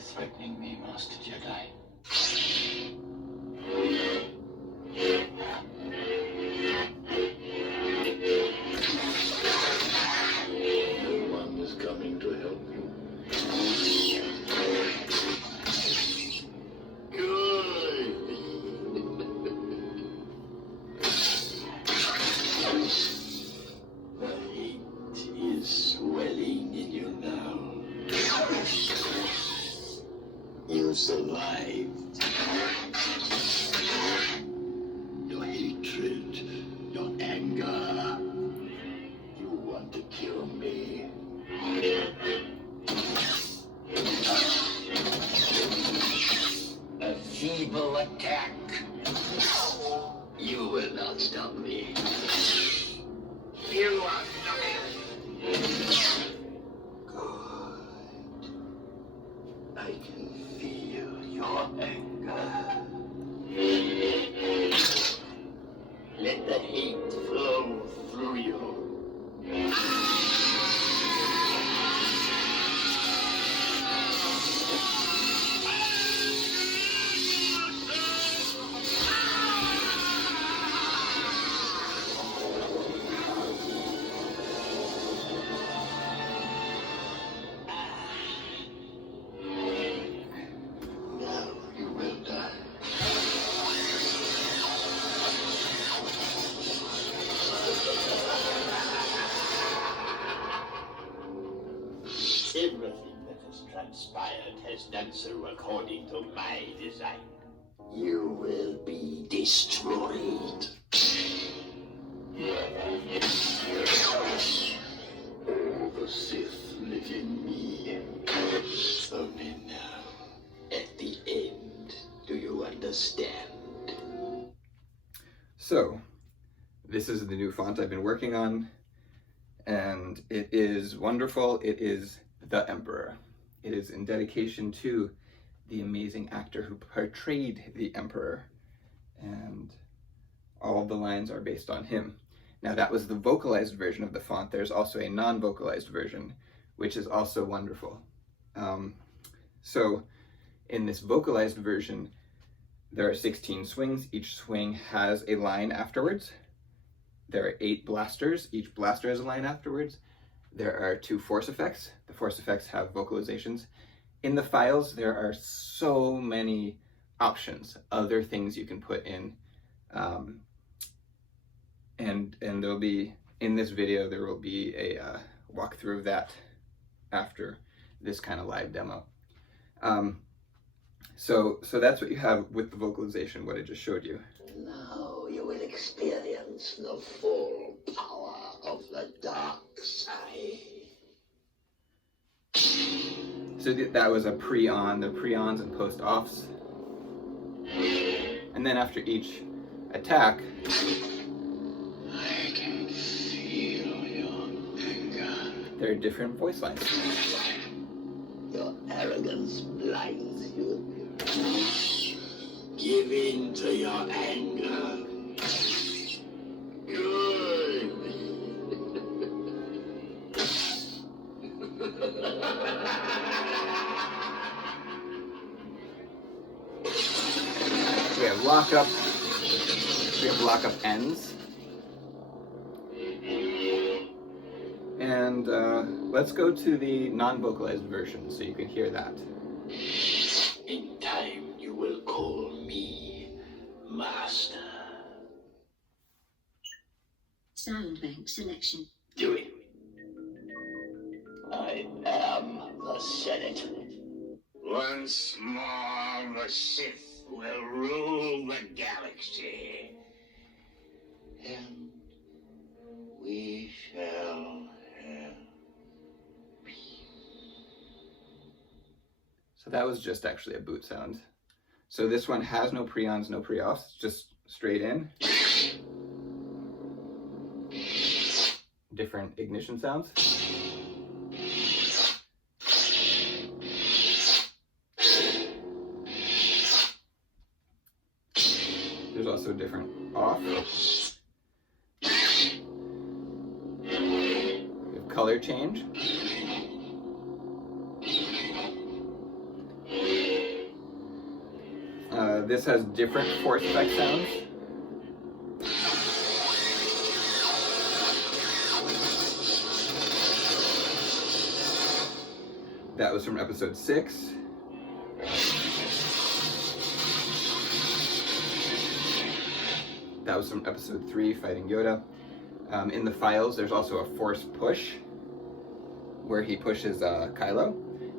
threatening me, Master Jedi? No one is coming to help you. Good. The heat is swelling in you now. You survived. Your hatred, your anger. You want to kill me. A feeble attack. You will not stop me. You are nothing. Good. I can feel your anger. Let the hate flow through you. Now you will die. Everything that has transpired has done so according to my design. You will be destroyed. All the Sith live in me. Only now, at the end, do you understand? So, this is the new font I've been working on, and it is wonderful. It is The Emperor. It is in dedication to the amazing actor who portrayed the Emperor, and all of the lines are based on him. Now, that was the vocalized version of the font. There's also a non-vocalized version, which is also wonderful. So, in this vocalized version, there are 16 swings. Each swing has a line afterwards. There are 8 blasters. Each blaster has a line afterwards. There are 2 force effects. The force effects have vocalizations. In the files, there are so many options, other things you can put in. And there'll be, in this video, there will be a walkthrough of that after this kind of live demo. So that's what you have with the vocalization, what I just showed you. Now you will experience the full power of the dark side. So that was a pre-on, the pre-ons and post-offs. And then after each attack, I can feel your anger. there are different voice lines. Your arrogance blinds you. Give in to your anger. Good. We have lockup. We have lockup ends. And let's go to the non-vocalized version so you can hear that. In time, you will call me Master. Sound bank selection. Do it. I am the Senate. Once more, the Sith will rule the galaxy. And we shall have peace. So that was just actually a boot sound. So this one has no pre-ons, no pre-offs, just straight in. Different ignition sounds. There's also different off. We have color change. this has different force effect sounds. That was from episode 6. That was from episode 3, fighting Yoda. In the files, there's also a force push, where he pushes Kylo.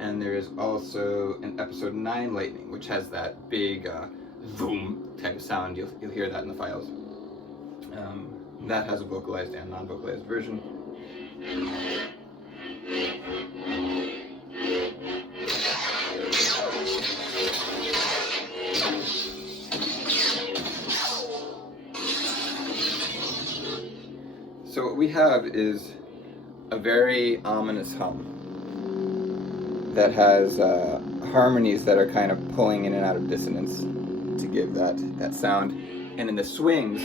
And there is also an episode 9 lightning, which has that big boom type of sound. You'll hear that in the files. That has a vocalized and non-vocalized version. So what we have is a very ominous hum that has harmonies that are kind of pulling in and out of dissonance to give that sound. And in the swings,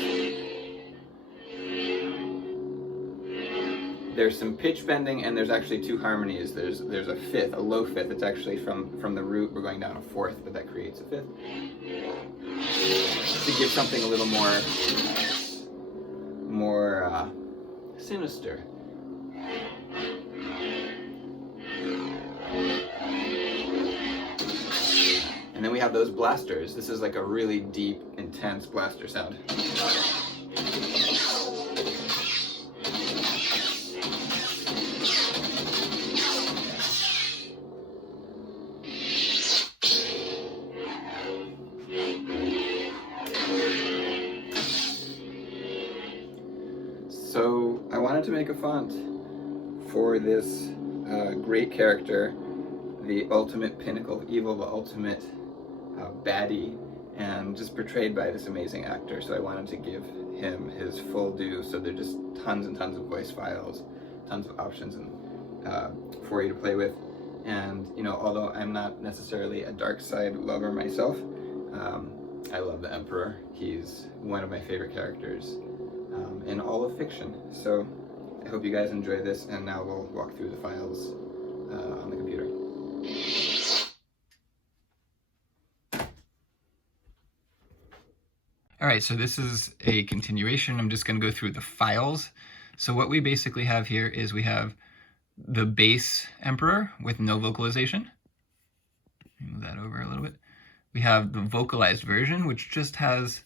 there's some pitch bending, and there's actually 2 harmonies. There's a fifth, a low fifth. It's actually from the root. We're going down a fourth, but that creates a fifth to give something a little more sinister. And then we have those blasters. This is like a really deep, intense blaster sound. So I wanted to make a font for this great character, the ultimate pinnacle of evil, the ultimate baddie, and just portrayed by this amazing actor. So I wanted to give him his full due. So there are just tons and tons of voice files, tons of options and for you to play with. And you know, although I'm not necessarily a dark side lover myself, I love the Emperor. He's one of my favorite characters in all of fiction. So I hope you guys enjoy this, and now we'll walk through the files on the computer. All right, so this is a continuation. I'm just going to go through the files. So what we basically have here is we have the base Emperor with no vocalization. Move that over a little bit. We have the vocalized version, which just has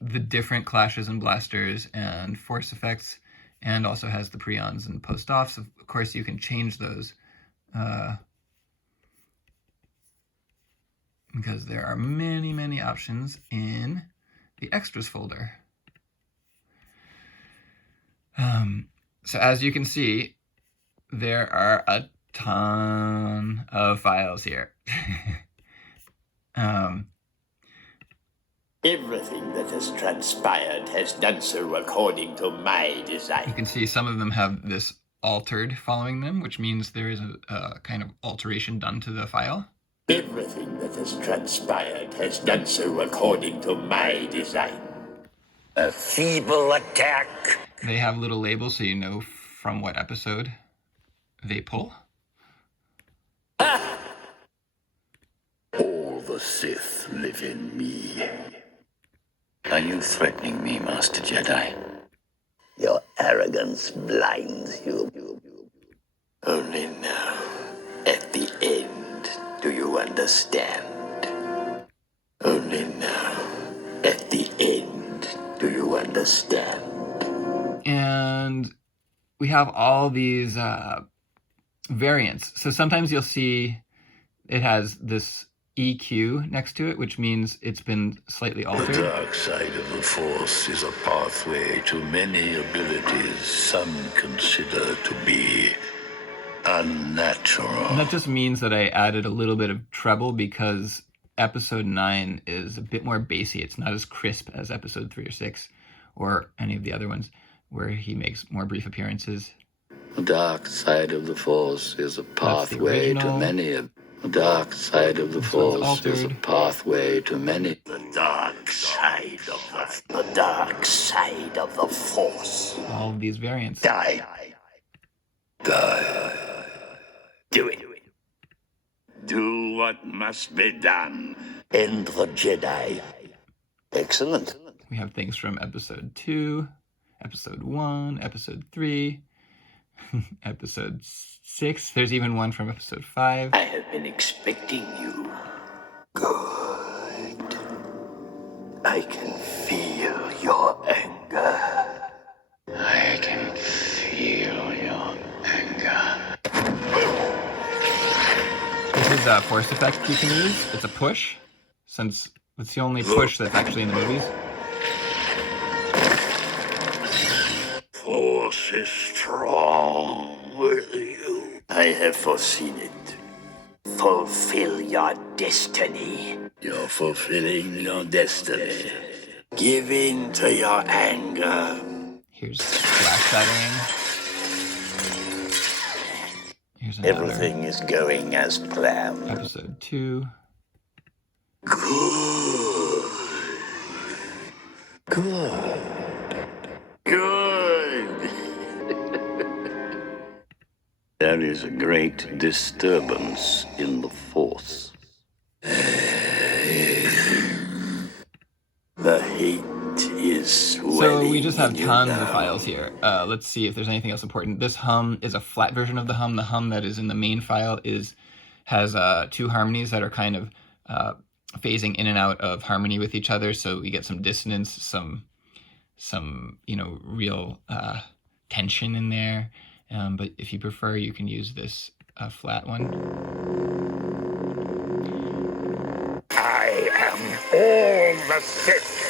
the different clashes and blasters and force effects, and also has the preons and post-offs. Of course, you can change those because there are many, many options in the extras folder. So as you can see, there are a ton of files here. Everything that has transpired has done so according to my design. You can see some of them have this altered following them, which means there is a kind of alteration done to the file. Everything that has transpired has done so according to my design. A feeble attack. They have little labels so you know from what episode they pull. All the Sith live in me. Are you threatening me, Master Jedi? Your arrogance blinds you. Only now, at the end, do you understand? Only now, at the end, do you understand? And we have all these variants. So sometimes you'll see it has this EQ next to it, which means it's been slightly altered. The dark side of the Force is a pathway to many abilities some consider to be unnatural. And that just means that I added a little bit of treble because episode 9 is a bit more bassy. It's not as crisp as episode 3 or 6 or any of the other ones where he makes more brief appearances. The dark side of the Force is a pathway to many. The dark side of the Force is a pathway to many. The dark side of the dark side of the Force. All of these variants. Die. Do it. Do what must be done. and the Jedi. Excellent. We have things from episode 2, episode 1, episode 3, episode 6. There's even one from episode 5. I have been expecting you. Good. I can feel your anger. I can feel your anger. This is a force effect you can use. It's a push, since it's the only push that's actually in the movies. Force is strong with you. I have foreseen it. Fulfill your destiny. You're fulfilling your destiny. Give in to your anger. Here's flash shattering. Here's another. Everything is going as planned. Episode 2. Good. Good. Good. There is a great disturbance in the Force. The hate is swelling. So we just have in you tons now. of files here. Let's see if there's anything else important. This hum is a flat version of the hum. The hum that is in the main file has 2 harmonies that are kind of phasing in and out of harmony with each other. So we get some dissonance, some real tension in there. But if you prefer, you can use this flat one. I am all the Sith.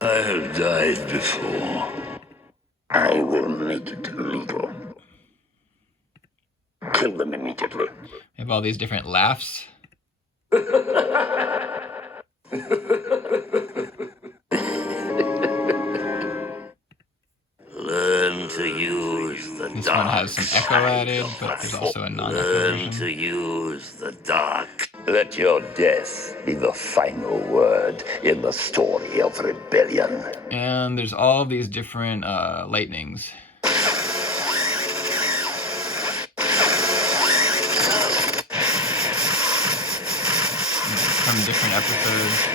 I have died before. I will make it legal. Kill them immediately. We have all these different laughs. Learn to use the This dark one has some echo added, but there's also a non-echo Learn version. to use the dark. Let your death be the final word in the story of rebellion. And there's all these different lightnings. From different episodes.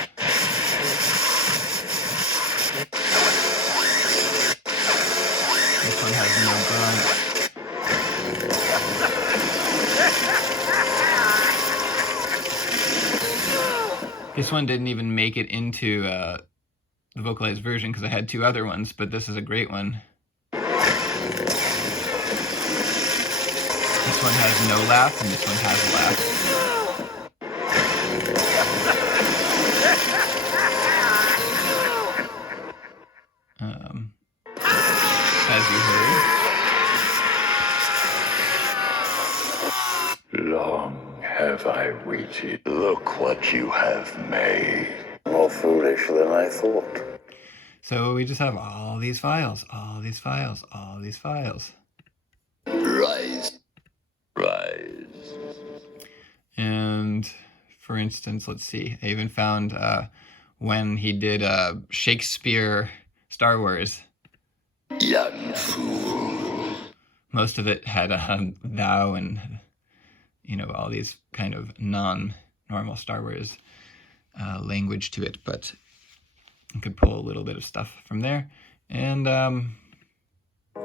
This one has no grunt. This one didn't even make it into the vocalized version because I had 2 other ones, but this is a great one. This one has no laugh, and this one has a laugh. As you heard. Long have I waited. Look what you have made. More foolish than I thought. So we just have all these files, all these files, all these files. Rise. Rise. And for instance, let's see, I even found when he did Shakespeare Star Wars. Young fool. Most of it had thou and, all these kind of non-normal Star Wars language to it, but you could pull a little bit of stuff from there. And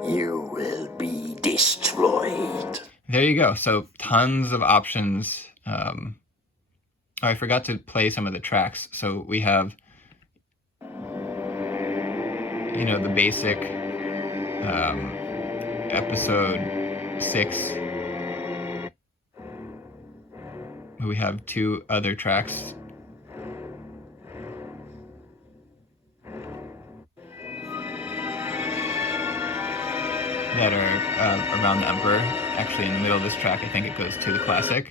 You will be destroyed. there you go. So tons of options. Oh, I forgot to play some of the tracks. So we have, the basic episode 6. We have 2 other tracks. That are around the Emperor. Actually, in the middle of this track, I think it goes to the classic.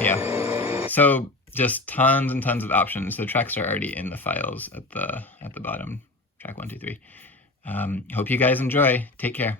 Yeah. So just tons and tons of options. The tracks are already in the files at the bottom. Track 1, 2, 3. Hope you guys enjoy. Take care.